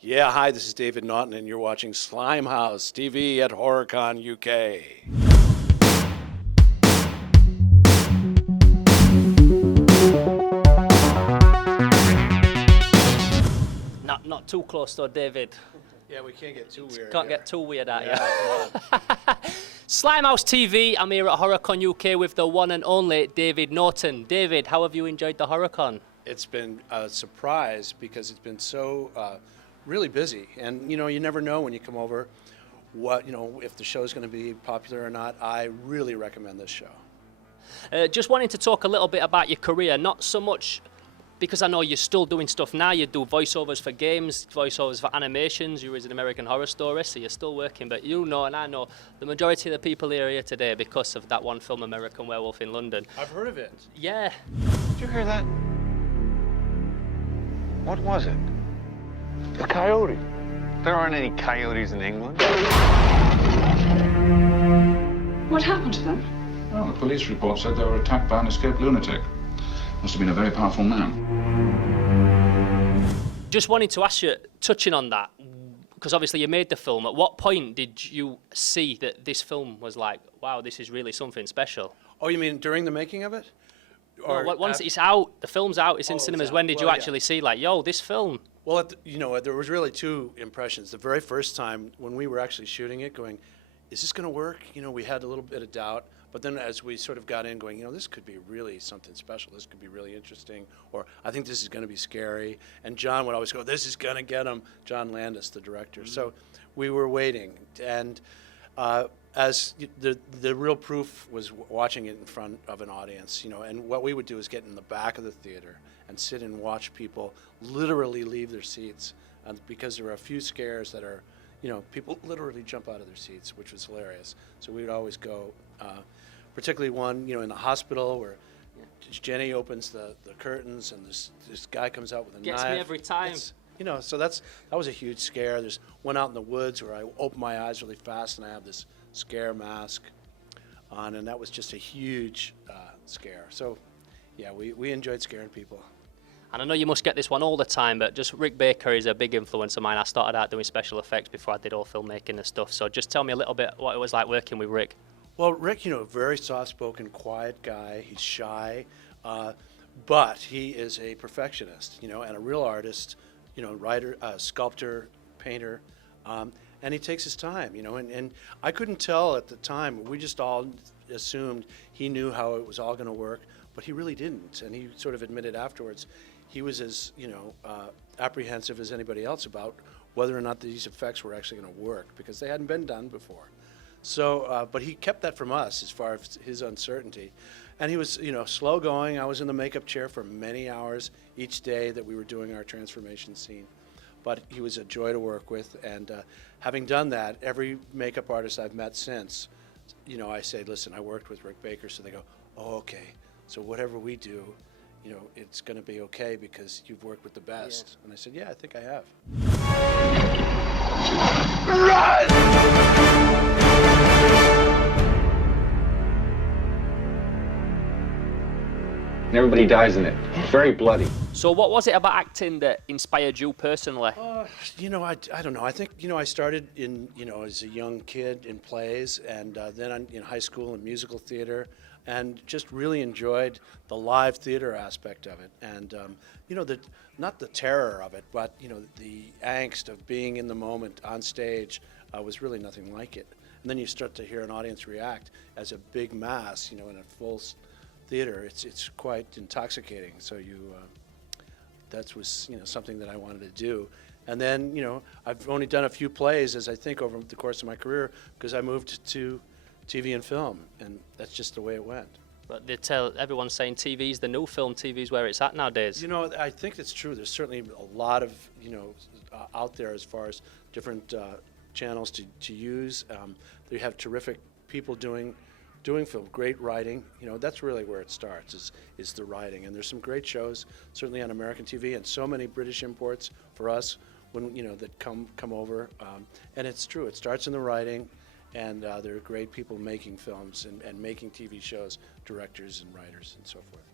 Yeah, hi, this is David Naughton, and you're watching Slimehouse TV at HorrorCon UK. Not too close though, David. Yeah, we can't get too weird. Can't get too weird at Yeah, you. Slimehouse TV, I'm here at HorrorCon UK with the one and only David Naughton. David, how have you enjoyed the HorrorCon? It's been a surprise because it's been so really busy. And, you never know when you come over if the show's going to be popular or not. I really recommend this show. Just wanting to talk a little bit about your career, not so much because I know you're still doing stuff now. You do voiceovers for games, voiceovers for animations. You was an American Horror Story, so you're still working. But you know, and I know, the majority of the people here today because of that one film, American Werewolf in London. I've heard of it. Yeah. Did you hear that? What was it? A coyote. There aren't any coyotes in England. What happened to them? Well, the police report said they were attacked by an escaped lunatic. Must have been a very powerful man. Just wanted to ask you, touching on that, because obviously you made the film, at what point did you see that this film was like, wow, this is really something special? Oh, you mean during the making of it? Once it's out, the film's out, it's in cinemas, when did you actually see, like, yo, this film? Well, there was really two impressions. The very first time when we were actually shooting it, going, is this going to work? We had a little bit of doubt. But then as we sort of got in going, this could be really something special. This could be really interesting. Or I think this is going to be scary. And John would always go, this is going to get him. John Landis, the director. Mm-hmm. So we were waiting. And as the real proof was watching it in front of an audience, and what we would do is get in the back of the theater and sit and watch people literally leave their seats. Because there are a few scares that are, people literally jump out of their seats, which was hilarious. So we would always go, particularly one, in the hospital where Jenny opens the curtains and this guy comes out with a knife. Gets me every time. So that was a huge scare. There's one out in the woods where I open my eyes really fast and I have this scare mask on, and that was just a huge scare. So, yeah, we enjoyed scaring people. And I know you must get this one all the time, but just Rick Baker is a big influence of mine. I started out doing special effects before I did all filmmaking and stuff. So just tell me a little bit what it was like working with Rick. Well, Rick, very soft-spoken, quiet guy. He's shy, but he is a perfectionist, and a real artist, writer, sculptor, painter, and he takes his time, and I couldn't tell at the time. We just all assumed he knew how it was all going to work, but he really didn't, and he sort of admitted afterwards he was as, apprehensive as anybody else about whether or not these effects were actually going to work because they hadn't been done before. So, but he kept that from us as far as his uncertainty. And he was, slow going. I was in the makeup chair for many hours each day that we were doing our transformation scene. But he was a joy to work with. And having done that, every makeup artist I've met since, I say, listen, I worked with Rick Baker. So they go, oh, okay. So whatever we do, it's going to be okay because you've worked with the best. Yeah. And I said, yeah, I think I have. Run! And everybody dies in it. It's very bloody. So what was it about acting that inspired you personally? I don't know. I think, I started in, as a young kid in plays and then in high school in musical theater and just really enjoyed the live theater aspect of it. And, not the terror of it, but, the angst of being in the moment on stage was really nothing like it. And then you start to hear an audience react as a big mass, in a full theater. It's quite intoxicating. So that was something that I wanted to do. And then I've only done a few plays as I think over the course of my career because I moved to TV and film, and that's just the way it went. But everyone's saying TV's the new film. TV's where it's at nowadays. I think that's true. There's certainly a lot of out there as far as different channels to use. They have terrific people doing film, great writing. That's really where it starts is the writing. And there's some great shows, certainly on American TV, and so many British imports for us when that come over. And it's true. It starts in the writing, and there are great people making films and making TV shows, directors and writers and so forth.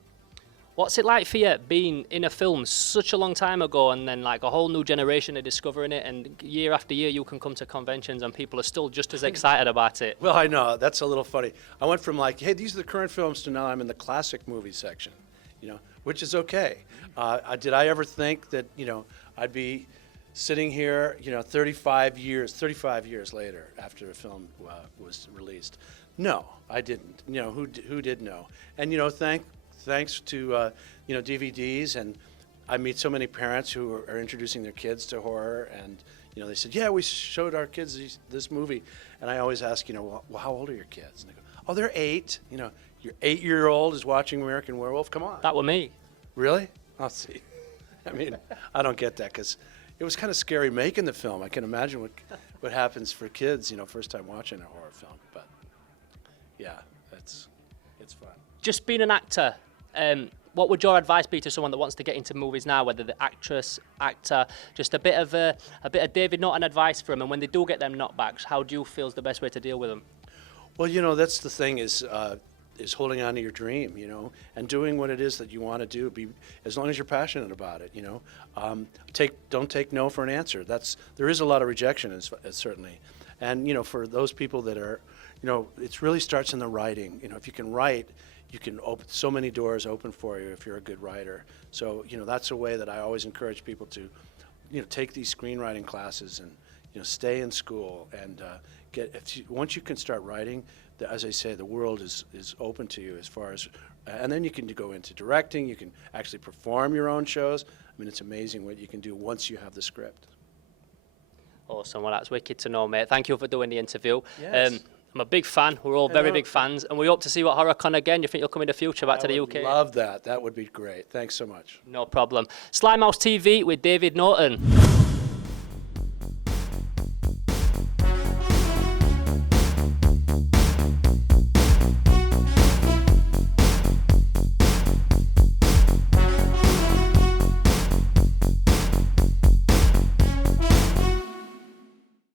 What's it like for you being in a film such a long time ago and then like a whole new generation are discovering it, and year after year you can come to conventions and people are still just as excited about it? Well, I know, that's a little funny. I went from like, hey, these are the current films, to now I'm in the classic movie section, you know, which is okay. Did I ever think that, you know, I'd be sitting here, you know, 35 years later after a film was released? No, I didn't. You know, who did know? And, you know, thanks to you know, DVDs, and I meet so many parents who are introducing their kids to horror, and you know, they said, yeah, we showed our kids this movie, and I always ask, you know, well, how old are your kids? And they go, oh, they're 8. You know, your 8-year-old is watching American Werewolf. Come on. That were me. Really? I'll see. I mean, I don't get that, because it was kind of scary making the film. I can imagine what happens for kids, you know, first time watching a horror film. But yeah, it's fun. Just being an actor, what would your advice be to someone that wants to get into movies now, whether the actress, actor, just a bit of David Naughton advice for them, and when they do get them knockbacks, how do you feel is the best way to deal with them? Well, you know, that's the thing is holding on to your dream, you know, and doing what it is that you want to do, as long as you're passionate about it, you know. Don't take no for an answer. There is a lot of rejection, certainly. And, you know, for those people that are, you know, it really starts in the writing. You know, if you can write, you can open so many doors open for you if you're a good writer. So, you know, that's a way that I always encourage people to, you know, take these screenwriting classes and, you know, stay in school and once you can start writing, as I say, the world is open to you as far as, and then you can go into directing. You can actually perform your own shows. I mean, it's amazing what you can do once you have the script. Awesome. Well, that's wicked to know, mate. Thank you for doing the interview. Yes. I'm a big fan. We're all very big fans, and we hope to see you at HorrorCon again. You think you'll come in the future back to the UK? I would love that. That would be great. Thanks so much. No problem. Slimehouse TV with David Naughton.